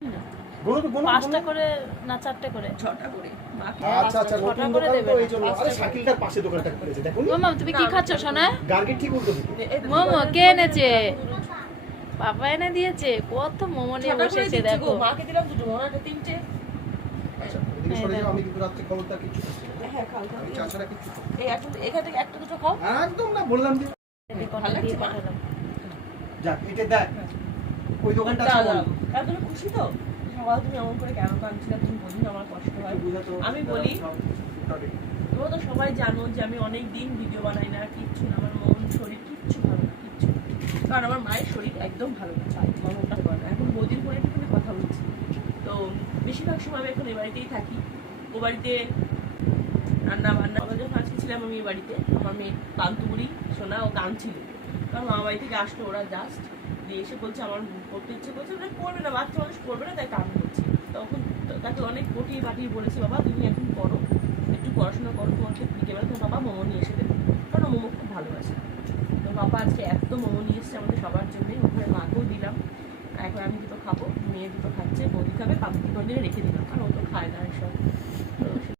পাঁচটা করে না চারটে করে? ছটা করে। আচ্ছা আচ্ছা, নতুন দোকান তো এই জন্য। আরে শাকিলটার পাশে দোকানটা খুলেছে দেখুন। মামা তুমি কি খাচ্ছ সোনা? গার্গের ঠিক উল্টো দিকে। মোমো কে এনেছে? পাপা এনে দিয়েছে। কত মোমো নিয়ে বসেছে দেখো। মাকে দিলাম দুটো, ওনাকে তিনটে। আচ্ছা, এদিকে সরে যাও, আমি কিন্তু রাত্রে খবরদার কিছু খাচ্ছি না। হ্যাঁ খাও খাও। আমি চা ছাড়া কিছু খাই না। এই এখন এখান থেকে একটা দুটো খাও। একদম না, বললাম যে ভালো লাগছে মা? যাক এটা দেখ। ওই দোকানটা আছে বল। আর তুমি খুশি তো? সকাল তুমি এমন করে কেন কাঁদছিলে? তুমি বলি আমার কষ্ট হয়। আমি বলি তোমরা তো সবাই জানো যে আমি অনেক দিন ভিডিও বানাই না, কিচ্ছু না, আমার মন শরীর কিচ্ছু ভালো না, কিচ্ছু না। কারণ আমার মায়ের শরীর একদম ভালো না, আমার মনটা ভালো না। এখন বৌদির ফোনে একটুখানি কথা বলছি, তো বেশিরভাগ সময় আমি এখন এই বাড়িতেই থাকি। ও বাড়িতে রান্না বান্না। আমরা যখন আজকে ছিলাম আমি এই বাড়িতে, আমার মেয়ে কান্তপুরি সোনা ও কাঁদছিল, কারণ মামা বাড়ি থেকে আসলো ওরা জাস্ট, দিয়ে এসে বলছে আমার করতে ইচ্ছে করছে, ওরা করবে না, বাচ্চা মানুষ করবে না, তাই কান্না করছি। তখন তাকে অনেক পটিয়ে পাঠিয়ে বলেছি, বাবা তুমি এখন করো, একটু পড়াশোনা করো, তোমাকে বিকেলবেলা তোমার বাবা মোমো নিয়ে এসে দেবে, কারণ মোমো খুব ভালোবাসে। তো বাবা আজকে এত মোমো নিয়ে এসছে আমাদের সবার জন্যই, ওখানে মাকেও দিলাম। এখন আমি দুটো খাবো, মেয়ে দুটো খাচ্ছে, বৌদি খাবে, পাপড়ি কোনদিনে রেখে দিলাম, কারণ ও তো খায় না এসব। তো